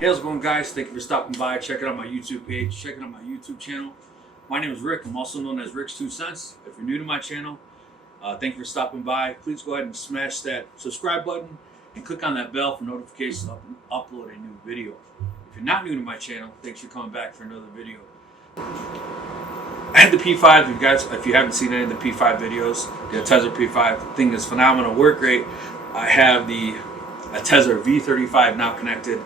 Hey, how's it going, guys? Thank you for stopping by, checking out my YouTube page, checking out my YouTube channel. My name is Rick. I'm also known as Rick's 2 Cents. If you're new to my channel, thank you for stopping by. Please go ahead and smash that subscribe button and click on that bell for notifications of upload a new video. If you're not new to my channel, thanks for coming back for another video. I had the P5. You guys, if you haven't seen any of the P5 videos, the Atezr P5 thing is phenomenal. Work great. I have the Atezr V35 now connected.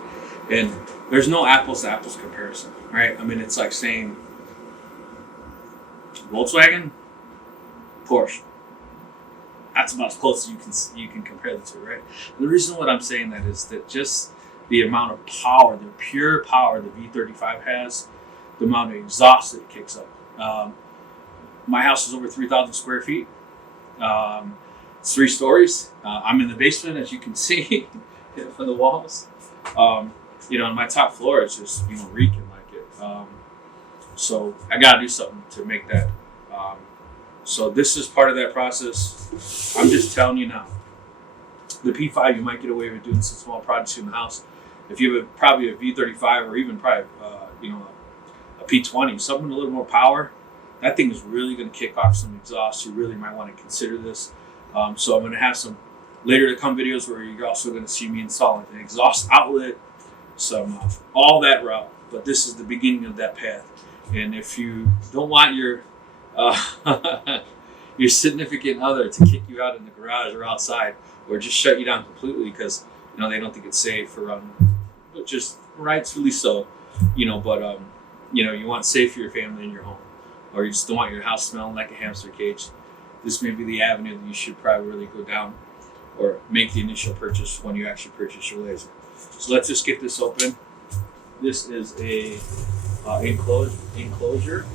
And there's no apples to apples comparison, right? I mean, it's like saying Volkswagen, Porsche. That's about as close as you can compare the two, right? The reason what I'm saying that is that just the amount of power, the pure power the V35 has, the amount of exhaust that it kicks up. My house is over 3,000 square feet. It's 3 stories. I'm in the basement, as you can see from the walls. You know, and my top floor is just, you know, reeking like it. So I got to do something to make that. So this is part of that process. I'm just telling you now. The P5, you might get away with doing some small projects in the house. If you have probably a V35 or even probably, you know, a P20, something with a little more power, that thing is really going to kick off some exhaust. You really might want to consider this. So I'm going to have some later to come videos where you're also going to see me installing an exhaust outlet, some all that route, but this is the beginning of that path. And if you don't want your your significant other to kick you out in the garage or outside, or just shut you down completely because, you know, they don't think it's safe, or just rightfully so, you know, but you know, you want safe for your family and your home, or you just don't want your house smelling like a hamster cage, this may be the avenue that you should probably really go down, or make the initial purchase when you actually purchase your laser. So let's just get this open. This is a enclosure,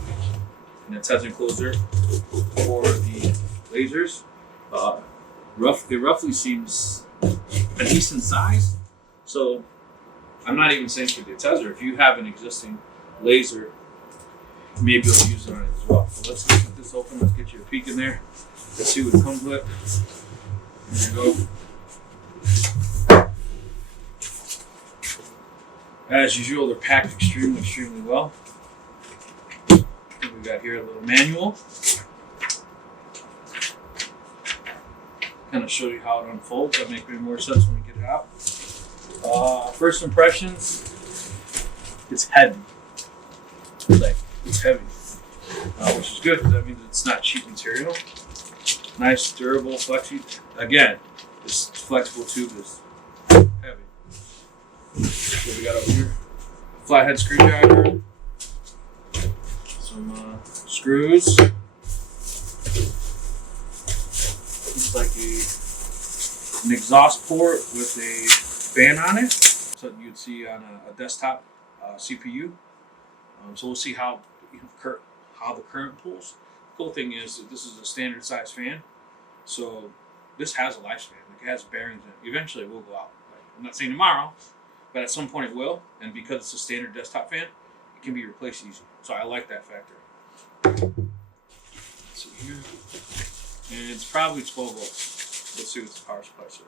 an Atezr enclosure for the lasers. It roughly seems a decent size. So I'm not even saying for the Atezr. If you have an existing laser, you may be able to use it on it as well. So let's get this open. Let's get you a peek in there. Let's see what it comes with. There you go. As usual, they're packed extremely well. We got here a little manual. Kind of show you how it unfolds. That makes more sense when we get it out. First impressions, it's heavy. It's heavy, which is good because that means it's not cheap material. Nice, durable, flexible. Again, this flexible tube is heavy. What we got over here? Flathead screwdriver, some screws. Looks like an exhaust port with a fan on it, something you'd see on a desktop CPU. So we'll see how the current pulls. The cool thing is that this is a standard size fan, so this has a lifespan. Like, it has bearings in it. Eventually it will go out. Like, I'm not saying tomorrow, but at some point it will, and because it's a standard desktop fan, it can be replaced easy. So I like that factor. Let's see here. And it's probably 12 volts. Let's see what the power supply says.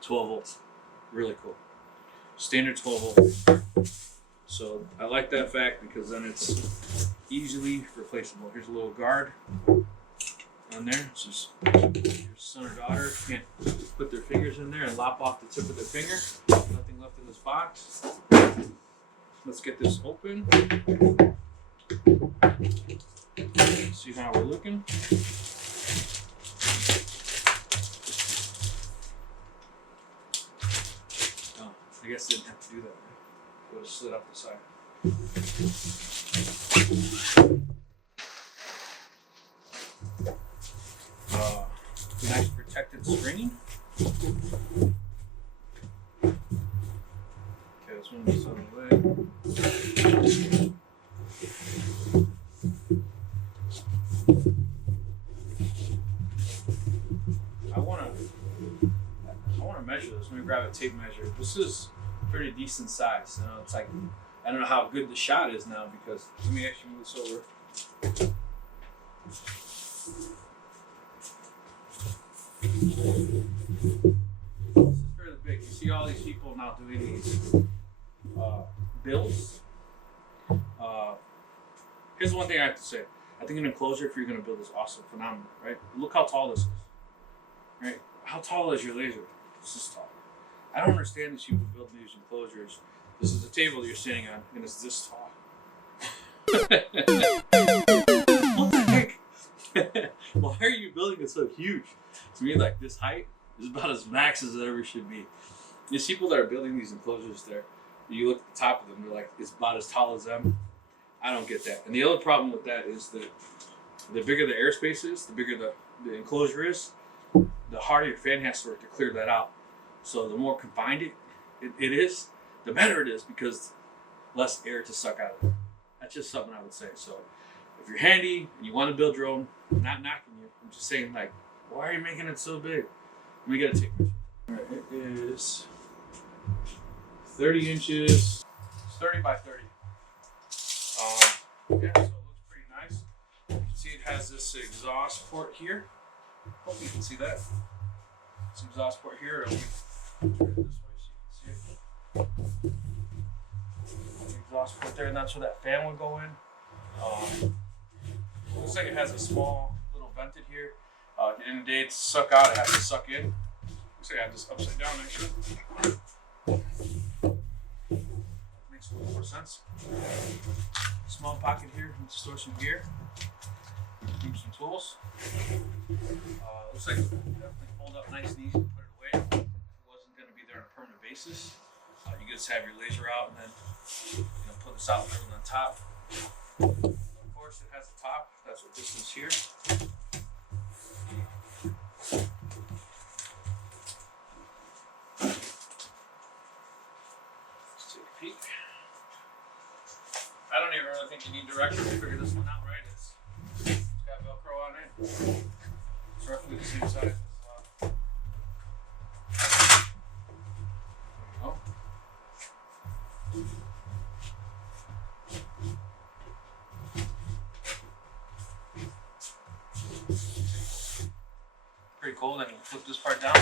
12 volts. Really cool. Standard 12 volt. So I like that fact because then it's easily replaceable. Here's a little guard on there. It's just your son or daughter can't put their fingers in there and lop off the tip of their finger. Nothing left in this box. Let's get this open. See how we're looking. Oh, I guess I didn't have to do that. Would have slid up the side. Nice protected screen. Okay, this one is on the way. I want to measure this. Let me grab a tape measure. This is pretty decent size. You know, it's like, I don't know how good the shot is now because let me actually move this over. This is fairly big. You see all these people people now doing these builds. Here's one thing I have to say. I think an enclosure, if you're going to build, is awesome, phenomenal, right? Look how tall this is, right? How tall is your laser? This is tall. I don't understand these people building these enclosures. This is the table you're sitting on, and it's this tall. What the heck? Why are you building it so huge? To me, like, this height is about as max as it ever should be. These people that are building these enclosures there, you look at the top of them, they're like, it's about as tall as them. I don't get that. And the other problem with that is that the bigger the airspace is, the bigger the enclosure is, the harder your fan has to work to clear that out. So the more confined it is, the better it is, because less air to suck out of it. That's just something I would say. So if you're handy and you want to build your own, I'm not knocking you. I'm just saying, like, why are you making it so big? We got to take it. All right, it is 30 inches. It's 30 by 30. Yeah, so it looks pretty nice. You can see it has this exhaust port here. Hope you can see that. This exhaust port here. It'll be turn it this way so you can see it. The exhaust port there, and that's where that fan would go in. Looks like it has a small little vented here. At the end of the day, to suck out, it has to suck in. Looks like I have this upside down actually. Makes a little more sense. Small pocket here to store some gear. Keep some tools. Looks like it would definitely fold up nice and easy to put it away. If it wasn't going to be there on a permanent basis, you just have your laser out and then put this out there on the top. Of course, it has a top. That's what this is here. Let's take a peek. I don't even really think you need directions to figure this one out, right? It's got Velcro on it. It's roughly the same size as there you go. Pretty cool. Then you flip this part down.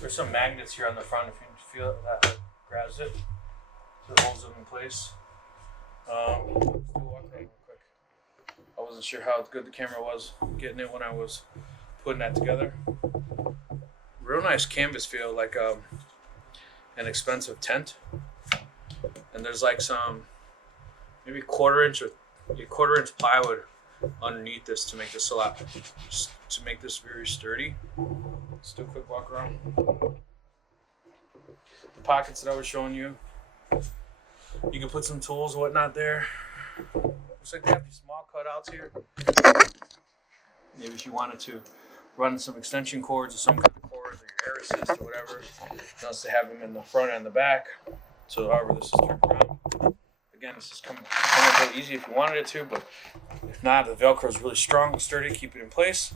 There's some magnets here on the front if you feel it, that grabs it, so it holds them in place. Let's do a walk around real quick. I wasn't sure how good the camera was getting it when I was putting that together. Real nice canvas feel, like an expensive tent. And there's like some maybe quarter inch plywood underneath this to make this to make this very sturdy. Let's do a quick walk around. The pockets that I was showing you. You can put some tools and whatnot there. Looks like they have these small cutouts here. Maybe if you wanted to run some extension cords or some kind of cords or your air assist or whatever. Nice to have them in the front and the back. So however this is turned around. Again, this is coming up real easy if you wanted it to, but if not, the Velcro is really strong and sturdy, keep it in place.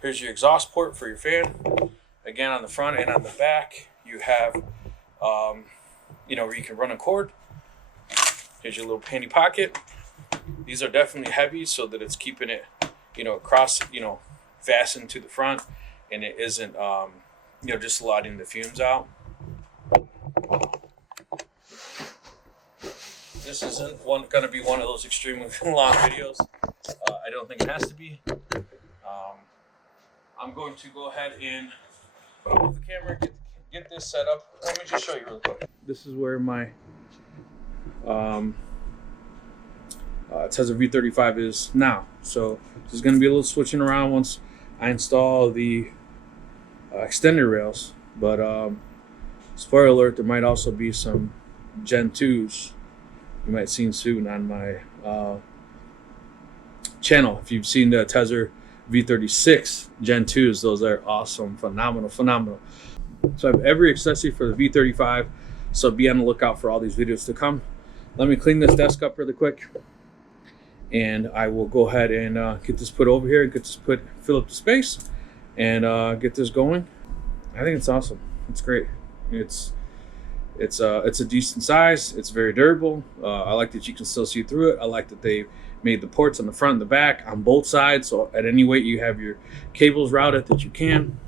Here's your exhaust port for your fan. Again, on the front and on the back, you have, where you can run a cord. Here's your little handy pocket. These are definitely heavy so that it's keeping it, across, fastened to the front, and it isn't, just sliding the fumes out. This isn't going to be one of those extremely long videos. I don't think it has to be. I'm going to go ahead and move the camera, get this set up. Let me just show you real quick. This is where my Atezr V35 is now. So there's going to be a little switching around once I install the extender rails. But spoiler alert, there might also be some Gen 2s you might see soon on my channel. If you've seen the Atezr V36 Gen 2s. Those are awesome, phenomenal. So I have every accessory for the V35. So be on the lookout for all these videos to come. Let me clean this desk up really quick, and I will go ahead and get this put over here and fill up the space and get this going. I think it's awesome. It's great. It's a decent size. It's very durable. I like that you can still see through it. I like that they made the ports on the front and the back on both sides, so at any weight you have your cables routed that you can.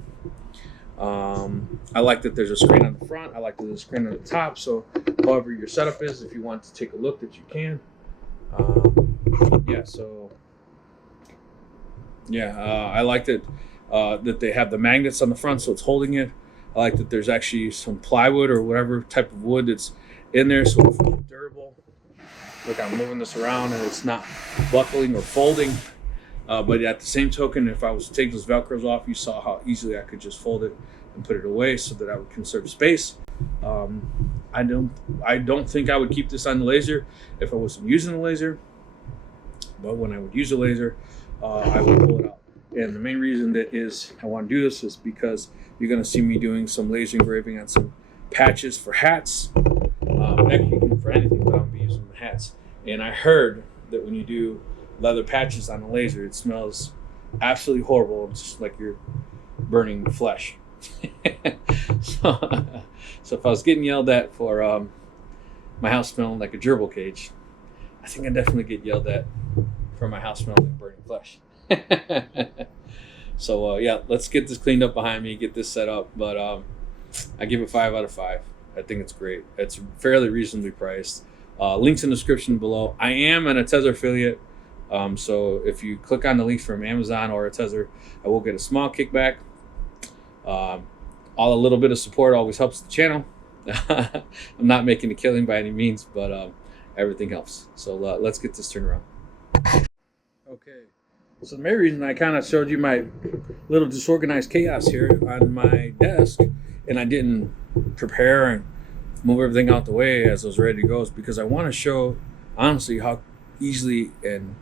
I like that there's a screen on the front. I like that there's a screen on the top, so however your setup is, if you want to take a look, that you can. I like that that they have the magnets on the front, so it's holding it. I like that there's actually some plywood or whatever type of wood that's in there, so it's durable. Look, I'm moving this around and it's not buckling or folding. But at the same token, if I was to take those Velcros off, you saw how easily I could just fold it and put it away so that I would conserve space. I don't think I would keep this on the laser if I wasn't using the laser. But when I would use a laser, I would pull it out. And the main reason that is I want to do this is because you're going to see me doing some laser engraving on some patches for hats. Actually, for anything, but I'll be using the hats. And I heard that when you do leather patches on a laser, it smells absolutely horrible. It's just like you're burning flesh. So if I was getting yelled at for my house smelling like a gerbil cage, I think I definitely get yelled at for my house smelling like burning flesh. So yeah, let's get this cleaned up behind me, get this set up. But I give it 5 out of 5. I think it's great. It's fairly reasonably priced. Links in the description below. I am an Atezr affiliate. So if you click on the links from Amazon or Atezr, I will get a small kickback. A little bit of support always helps the channel. I'm not making a killing by any means, but everything helps. So let's get this turned around. Okay, so the main reason I kind of showed you my little disorganized chaos here on my desk, and I didn't prepare and move everything out the way as I was ready to go, is because I want to show honestly how easily and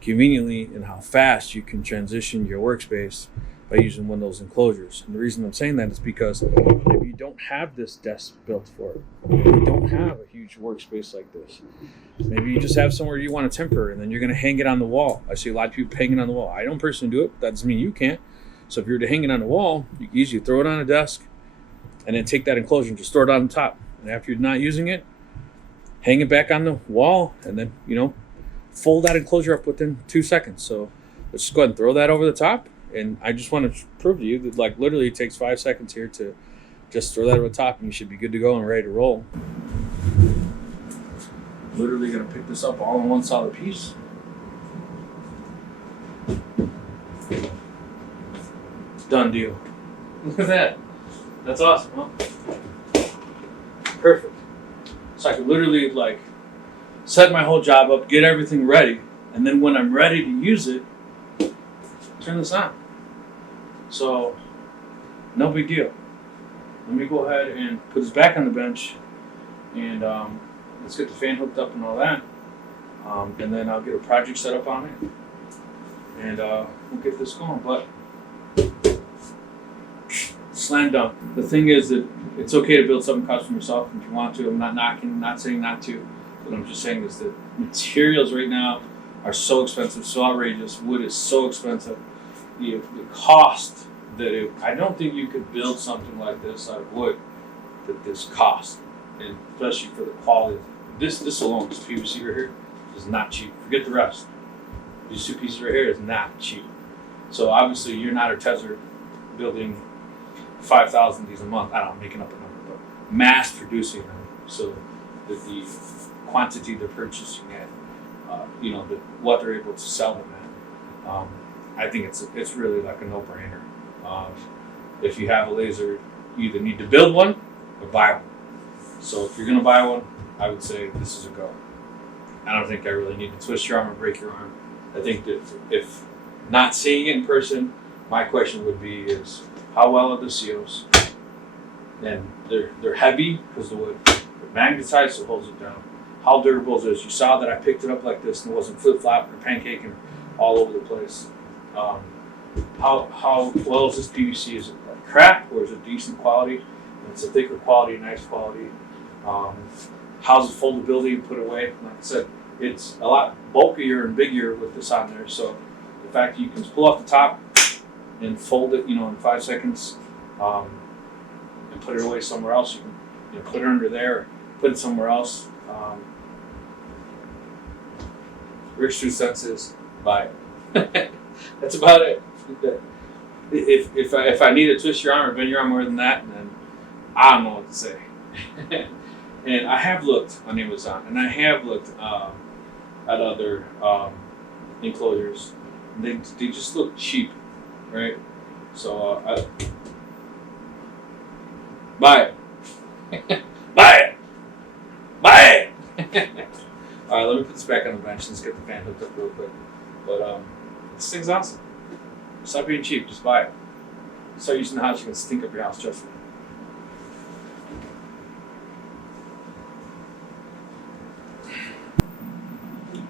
conveniently and how fast you can transition your workspace by using one of those enclosures. And the reason I'm saying that is because if you don't have this desk built for it, you don't have a huge workspace like this, maybe you just have somewhere you want to temper and then you're going to hang it on the wall. I see a lot of people hanging on the wall. I don't personally do it, but that doesn't mean you can't. So if you were to hang it on the wall, you can easily throw it on a desk and then take that enclosure and just throw it on the top. And after you're not using it, hang it back on the wall and then, fold that enclosure up within 2 seconds. So let's just go ahead and throw that over the top. And I just want to prove to you that literally it takes 5 seconds here to just throw that over the top and you should be good to go and ready to roll. Literally going to pick this up all in one solid piece. Done deal. Look at that. That's awesome, huh? Perfect. So I could literally set my whole job up, get everything ready, and then when I'm ready to use it, turn this on. So no big deal. Let me go ahead and put this back on the bench, and let's get the fan hooked up and all that, and then I'll get a project set up on it, and we'll get this going. But slam dunk. The thing is that it's okay to build something custom yourself if you want to. I'm not knocking, not saying not to. What I'm just saying is that materials right now are so expensive, so outrageous. Wood is so expensive. The cost that I don't think you could build something like this out of wood that this cost, and especially for the quality. This alone, this PVC right here, is not cheap. Forget the rest. These 2 pieces right here is not cheap. So obviously you're not Atezr building 5,000 of these a month. I don't know, making up a number, but mass producing them so that the quantity they're purchasing at, what they're able to sell them at. I think it's really like a no-brainer. If you have a laser, you either need to build one or buy one. So if you're gonna buy one, I would say this is a go. I don't think I really need to twist your arm or break your arm. I think that if not seeing it in person, my question would be is how well are the seals? And they're heavy because the wood, they're magnetized, so it holds it down. How durable is this? You saw that I picked it up like this and it wasn't flip-flop or pancaking all over the place. how well is this PVC? Is it like crap or is it decent quality? And it's a thicker quality, nice quality. How's the foldability put away? Like I said, it's a lot bulkier and bigger with this on there. So the fact that you can pull off the top and fold it, in 5 seconds, and put it away somewhere else. You can put it under there, put it somewhere else. Rick's 2 cents is buy it. That's about it. If I need to twist your arm or bend your arm more than that, then I don't know what to say. And I have looked on Amazon, and I have looked at other enclosures. They just look cheap, right? So buy it. Buy it. Buy it. All right, let me put this back on the bench. Let's get the fan hooked up real quick. But this thing's awesome. Stop being cheap. Just buy it. Start using the house. You can stink up your house. Trust me.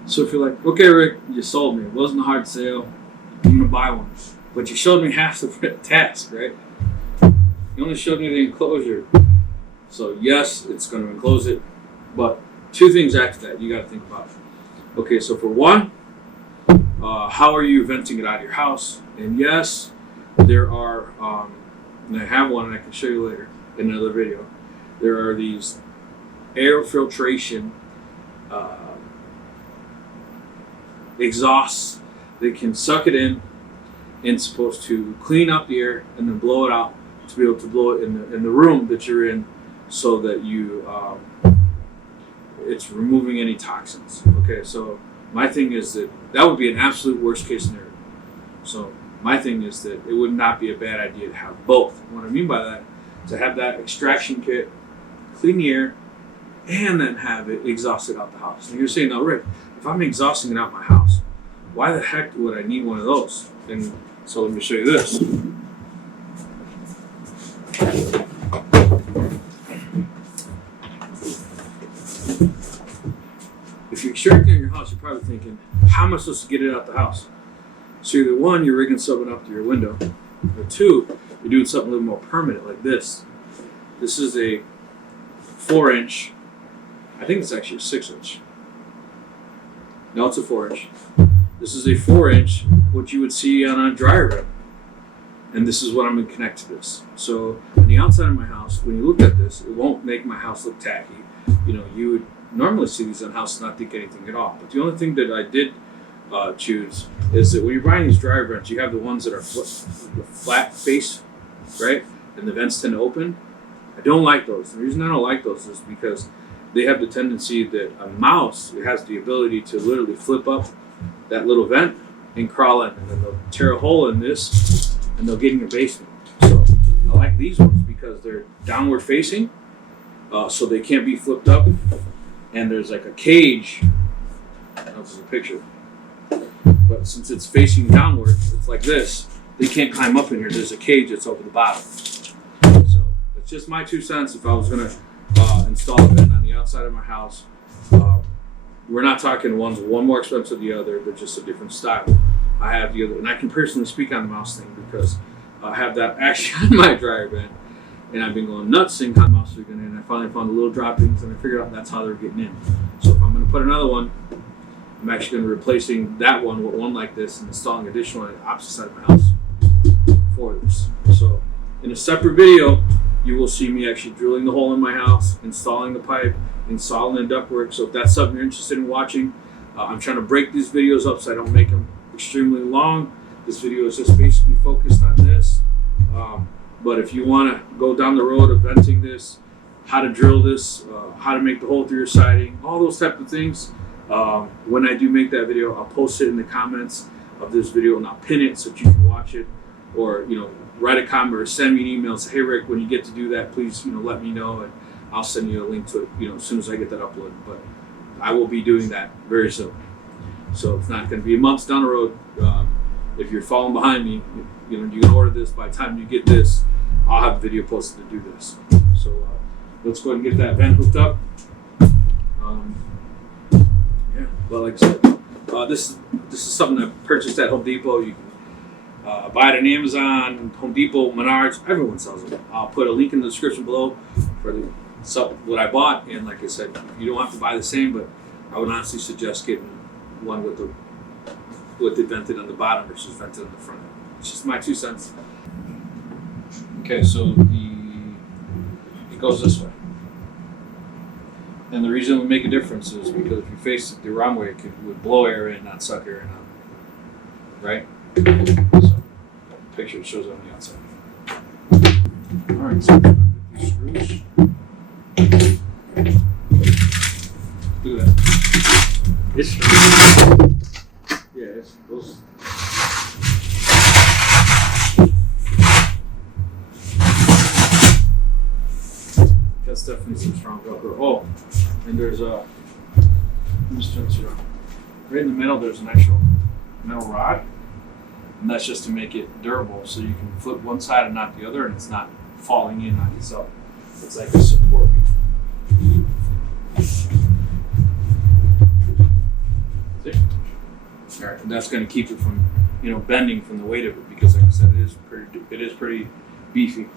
So if you're like, okay, Rick, you sold me. It wasn't a hard sale. I'm gonna buy one. But you showed me half the task, right? You only showed me the enclosure. So yes, it's gonna enclose it. But 2 things after that you gotta think about. Okay, so for one, how are you venting it out of your house? And yes, there are, and I have one and I can show you later in another video. There are these air filtration exhausts that can suck it in and supposed to clean up the air and then blow it out to be able to blow it in the room that you're in, so that you it's removing any toxins. Okay, so my thing is that would be an absolute worst case scenario. So my thing is that it would not be a bad idea to have both. What I mean by that, to have that extraction kit, clean the air, and then have it exhausted out the house. And you're saying, now, Rick, if I'm exhausting it out my house, why the heck would I need one of those? And so let me show you this. If you're extracting in your house, you're probably thinking, how am I supposed to get it out the house? So either one, you're rigging something up to your window, or 2, you're doing something a little more permanent like this. This is a 4-inch, I think it's actually a 6-inch. No, it's a 4-inch. This is a 4-inch, what you would see on a dryer vent. And this is what I'm going to connect to this. So on the outside of my house, when you look at this, it won't make my house look tacky. You would normally see these on houses and not think anything at all. But the only thing that I did choose is that when you're buying these dryer vents, you have the ones that are the flat face, right? And the vents tend to open. I don't like those. The reason I don't like those is because they have the tendency that a mouse, it has the ability to literally flip up that little vent and crawl in, and then they'll tear a hole in this and they'll get in your basement. So I like these ones because they're downward facing, so they can't be flipped up, and there's like a cage. This is a picture, but since it's facing downward, it's like this. They can't climb up in here. There's a cage that's over the bottom. So it's just my 2 cents. If I was gonna install a vent on the outside of my house, we're not talking one more expensive than the other, but just a different style. I have the other, and I can personally speak on the mouse thing because I have that actually on my dryer vent, and I've been going nuts seeing how mouse are getting in. I finally found the little droppings, and I figured out that's how they're getting in. So if I'm going to put another one, I'm actually going to be replacing that one with one like this and installing an additional one on the opposite side of my house for this. So in a separate video, you will see me actually drilling the hole in my house, installing the pipe, installing the ductwork. So if that's something you're interested in watching, I'm trying to break these videos up so I don't make them extremely long. This video is just basically focused on this. But if you want to go down the road of venting this, how to drill this, how to make the hole through your siding, all those type of things, when I do make that video, I'll post it in the comments of this video and I'll pin it so that you can watch it, or write a comment or send me an email and say, hey Rick, when you get to do that, please let me know, and I'll send you a link to it as soon as I get that uploaded. But I will be doing that very soon, so it's not going to be months down the road. If you're falling behind me, you can order this. By the time you get this, I'll have a video posted to do this. So let's go ahead and get that vent hooked up. Yeah, well, like I said, this is something I purchased at Home Depot. You can Buy it on Amazon, Home Depot, Menards. Everyone sells it. I'll put a link in the description below for what I bought. And like I said, you don't have to buy the same, but I would honestly suggest getting one with the vented on the bottom versus vented on the front. It's just my 2 cents. Okay, so it goes this way. And the reason it would make a difference is because if you face it the wrong way, it would blow air in, not suck air in. Right? So, picture shows it on the outside. Alright, so these screws. Look at that. It's yeah, it's those. That's definitely some strong Velcro. Oh, and there's a. Let me just turn this around. Right in the middle, there's an actual metal rod, and that's just to make it durable, so you can flip one side and not the other, and it's not falling in on itself. It's like a support. See? All right, and that's going to keep it from, bending from the weight of it, because, like I said, it is pretty beefy.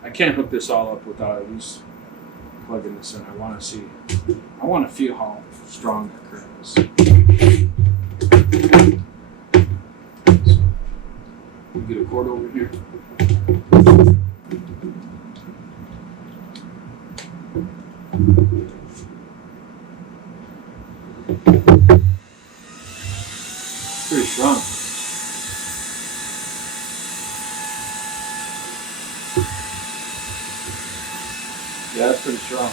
I can't hook this all up without at least plugging this in. I want to feel how strong that current is. So, we get a cord over here. Pretty strong. Yeah, that's pretty strong.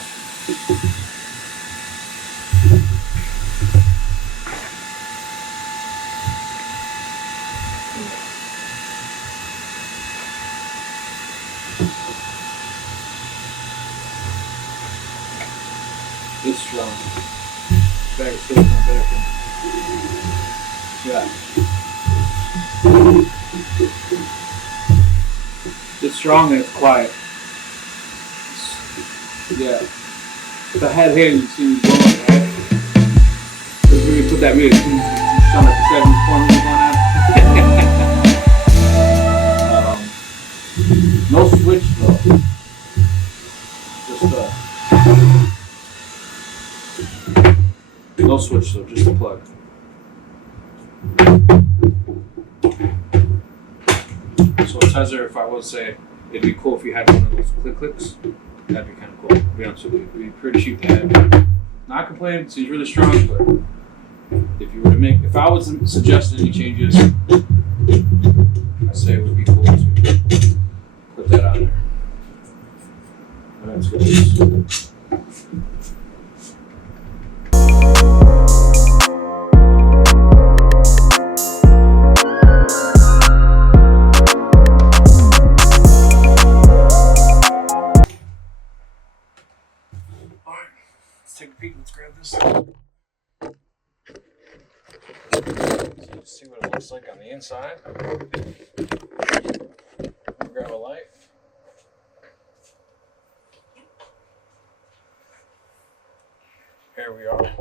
It's strong. Bag of silicone better than. Yeah. It's strong and it's quiet. Yeah. If I had hair, you'd see me going, right? Because when you put that music, you sound like the 70s porn going on. No switch though. No switch though, just a plug. So Atezr, if I was to say, it'd be cool if you had one of those clicks. That'd be kind of cool, to be honest with you. It'd be pretty cheap to have. Not complaining, seems really strong, but if I was to suggest any changes, I'd say it would be cool to put that on there. Alright, let's go this. Take a peek. Let's grab this. See what it looks like on the inside. Grab a light. Here we are.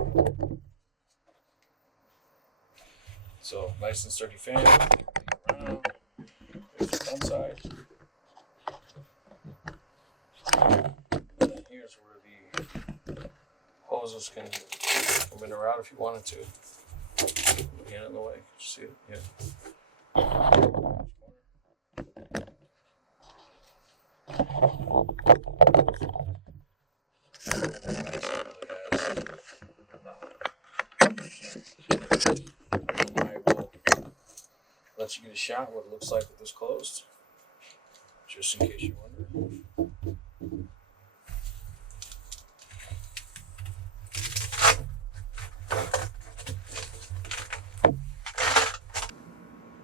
So nice and sturdy fan. Here's the front side. And here's where the hoses can come in or out if you wanted to. Hand in the way. See it? Yeah. Let you get a shot what it looks like with this closed, just in case you wonder.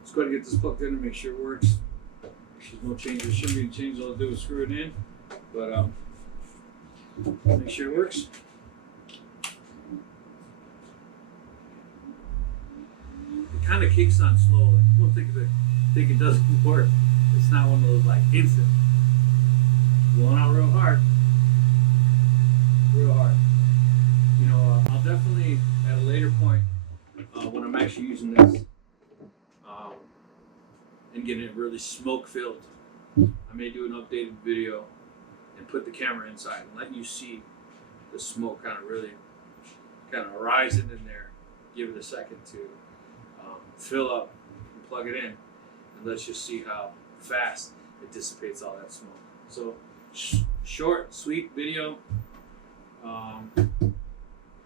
Let's go ahead and get this plugged in and make sure it works. There's no changes. Shouldn't be any changes. All I'll do is screw it in, but make sure it works. It kind of kicks on slow. Like, don't think it doesn't work. It's not one of those like instant. Blowing out real hard. real hard. You know, I'll definitely at a later point when I'm actually using this um, and getting it really smoke filled, I may do an updated video and put the camera inside and let you see the smoke kind of rising in there. Give it a second to fill up and plug it in, and let's just see how fast it dissipates all that smoke. So short, sweet video.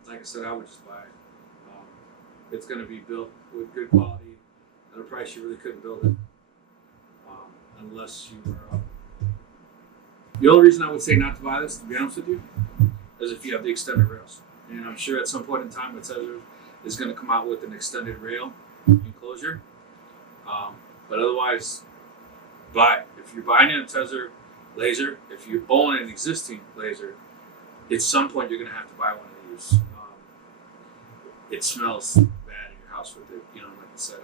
Like I said, I would just buy it. It's going to be built with good quality at a price you really couldn't build it unless you were. The only reason I would say not to buy this, to be honest with you, is if you have the extended rails. And I'm sure at some point in time, Atezr is going to come out with an extended rail enclosure. But otherwise, buy it. If you're buying an Atezr laser, if you own an existing laser, at some point you're going to have to buy one of these. It smells bad in your house with it, you know, like I said.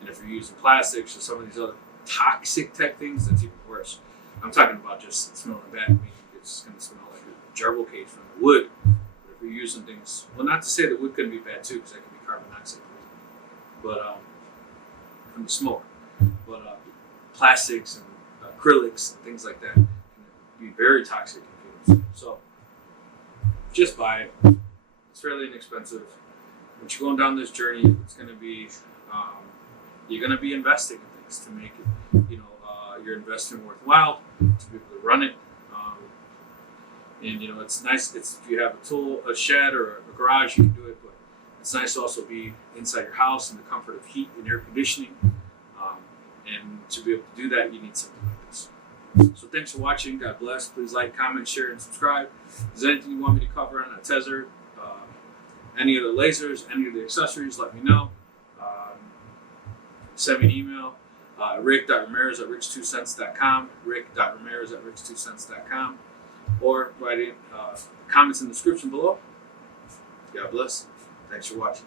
And if you're using plastics or some of these other toxic tech things, that's even worse. I'm talking about just smelling bad. I mean, it's going to smell like a gerbil cage from the wood. But if you're using things, well, not to say that wood couldn't be bad too, because that could be carbon dioxide, but from the smoke. But plastics and acrylics and things like that can be very toxic in fumes. So just buy it. It's fairly inexpensive. Once you're going down this journey, it's going to be you're going to be investing in things to make it, you know, your investment worthwhile, to be able to run it. And you know, it's nice. It's if you have a shed or a garage, you can do it. But it's nice to also be inside your house in the comfort of heat and air conditioning. And to be able to do that, you need something like this. So thanks for watching. God bless. Please like, comment, share, and subscribe. If there's anything you want me to cover on Atezr, any of the lasers, any of the accessories, let me know. Send me an email. Rick.ramirez@rich2cents.com. Rick.ramirez@rich2cents.com. Or write in comments in the description below. God bless. Thanks for watching.